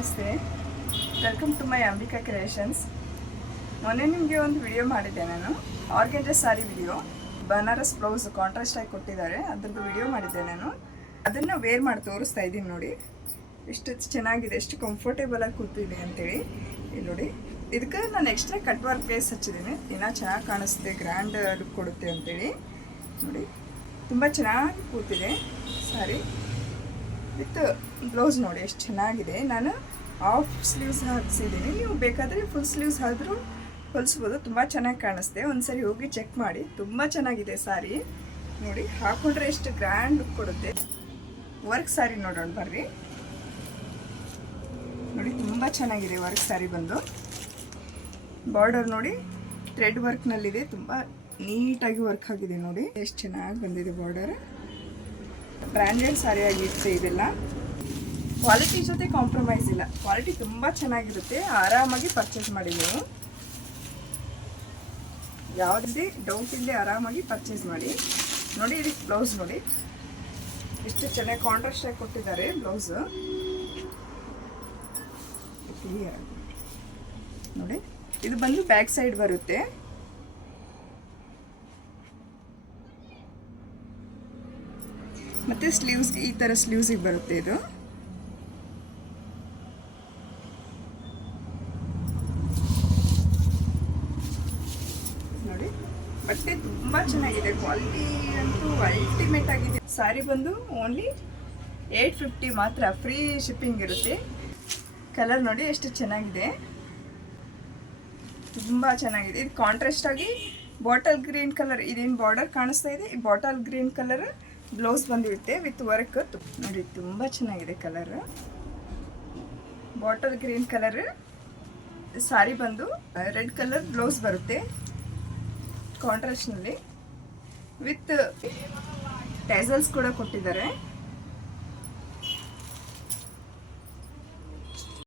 ನಮಸ್ತೆ, welcome to my Ambika creations. ಮೊನ್ನೆ ನಿಮಗೆ ಒಂದು ವಿಡಿಯೋ ಮಾಡಿದ್ದೆ ನಾನು, organza sari video. Banaras blouse contrast ಆಗಿ ಕೊಟ್ಟಿದ್ದಾರೆ, ಅದ್ರದ್ದು ವಿಡಿಯೋ ಮಾಡಿದ್ದೆ ನಾನು. ಅದನ್ನು ವೇರ್ ಮಾಡಿ ತೋರಿಸ್ತಾ ಇದ್ದೀನಿ ನೋಡಿ. ಎಷ್ಟು ಚೆನ್ನಾಗಿದೆ, ಎಷ್ಟು ಕಂಫರ್ಟೇಬಲ್ ಆಗಿ ಕೂತಿದೆ ಅಂತೇಳಿ. ಇಲ್ಲಿ ನೋಡಿ, ಇದಕ್ಕೆ ನಾನು ಎಕ್ಸ್ಟ್ರಾ ಕಟ್ ವರ್ಕ್ ಪ್ಲೇಸ್ ಹಚ್ಚಿದ್ದೀನಿ, ಇನ್ನೂ ಚೆನ್ನಾಗಿ ಕಾಣಿಸುತ್ತೆ, ಗ್ರ್ಯಾಂಡ್ ಲುಕ್ ಕೊಡುತ್ತೆ ಅಂತೇಳಿ. ನೋಡಿ, ತುಂಬ ಚೆನ್ನಾಗಿ ಕೂತಿದೆ ಸಾರಿ ವಿತ್ ಬ್ಲೌಸ್. ನೋಡಿ ಎಷ್ಟು ಚೆನ್ನಾಗಿದೆ. ನಾನು ಹಾಫ್ ಸ್ಲೀವ್ಸ್ ಹಾಕ್ಸಿದ್ದೀನಿ, ನೀವು ಬೇಕಾದರೆ ಫುಲ್ ಸ್ಲೀವ್ಸ್ ಆದರೂ ಹೊಲಿಸ್ಬೋದು, ತುಂಬ ಚೆನ್ನಾಗಿ ಕಾಣಿಸುತ್ತೆ. ಒಂದ್ಸರಿ ಹೋಗಿ ಚೆಕ್ ಮಾಡಿ, ತುಂಬ ಚೆನ್ನಾಗಿದೆ ಸಾರಿ. ನೋಡಿ, ಹಾಕೊಂಡ್ರೆ ಎಷ್ಟು ಗ್ರ್ಯಾಂಡ್ ಲುಕ್ ಕೊಡುತ್ತೆ. ವರ್ಕ್ ಸಾರಿ ನೋಡೋಣ ಬರ್ರಿ. ನೋಡಿ, ತುಂಬ ಚೆನ್ನಾಗಿದೆ ವರ್ಕ್ ಸಾರಿ ಬಂದು. ಬಾರ್ಡರ್ ನೋಡಿ ಥ್ರೆಡ್ ವರ್ಕ್ನಲ್ಲಿದೆ, ತುಂಬ ನೀಟಾಗಿ ವರ್ಕ್ ಆಗಿದೆ. ನೋಡಿ ಎಷ್ಟು ಚೆನ್ನಾಗಿ ಬಂದಿದೆ ಬಾರ್ಡರ್. ಬ್ರ್ಯಾಂಡೆಡ್ ಸಾರಿ ಆಗಿರುತ್ತೆ ಇದೆಲ್ಲ. ಕ್ವಾಲಿಟಿ ಜೊತೆ ಕಾಂಪ್ರಮೈಸ್ ಇಲ್ಲ, ಕ್ವಾಲಿಟಿ ತುಂಬ ಚೆನ್ನಾಗಿರುತ್ತೆ. ಆರಾಮಾಗಿ ಪರ್ಚೇಸ್ ಮಾಡಿ ನೀವು, ಯಾವುದೇ ಡೌಟ್ ಇಲ್ಲದೆ ಆರಾಮಾಗಿ ಪರ್ಚೇಸ್ ಮಾಡಿ. ನೋಡಿ, ಇದಕ್ಕೆ ಬ್ಲೌಸ್ ನೋಡಿ ಎಷ್ಟು ಚೆನ್ನಾಗಿ ಕಾಂಟ್ರಾಸ್ಟ್ ಆಗಿ ಕೊಟ್ಟಿದ್ದಾರೆ ಬ್ಲೌಸು. ಕ್ಲಿಯರ್ ನೋಡಿ, ಇದು ಬಂದು ಬ್ಯಾಕ್ ಸೈಡ್ ಬರುತ್ತೆ. ಮತ್ತು ಸ್ಲೀವ್ಸ್ಗೆ ಈ ಥರ ಸ್ಲೀವ್ಸಿಗೆ ಬರುತ್ತೆ ಇದು. ನೋಡಿ, ಬಟ್ಟೆ ತುಂಬ ಚೆನ್ನಾಗಿದೆ, ಕ್ವಾಲಿಟಿ ಅಂತೂ ಅಲ್ಟಿಮೇಟ್ ಆಗಿದೆ. ಸಾರಿ ಬಂದು ಓನ್ಲಿ 850 ಮಾತ್ರ, ಫ್ರೀ ಶಿಪ್ಪಿಂಗ್ ಇರುತ್ತೆ. ಕಲರ್ ನೋಡಿ ಎಷ್ಟು ಚೆನ್ನಾಗಿದೆ, ತುಂಬ ಚೆನ್ನಾಗಿದೆ. ಇದು ಕಾಂಟ್ರಾಸ್ಟ್ ಆಗಿ ಬಾಟಲ್ ಗ್ರೀನ್ ಕಲರ್, ಇದೇನು ಬಾರ್ಡರ್ ಕಾಣಿಸ್ತಾ ಇದೆ, ಈ ಬಾಟಲ್ ಗ್ರೀನ್ ಕಲರ್ ಬ್ಲೌಸ್ ಬಂದಿರುತ್ತೆ ವಿತ್ ವರ್ಕ್. ನೋಡಿ, ತುಂಬ ಚೆನ್ನಾಗಿದೆ ಕಲರ್. ಬಾಟಲ್ ಗ್ರೀನ್ ಕಲರ್ ಸಾರಿ ಬಂದು ರೆಡ್ ಕಲರ್ ಬ್ಲೌಸ್ ಬರುತ್ತೆ ಕಾಂಟ್ರಾಸ್ಟ್ನಲ್ಲಿ, ವಿತ್ ಟ್ಯಾಸಲ್ಸ್ ಕೂಡ ಕೊಟ್ಟಿದ್ದಾರೆ.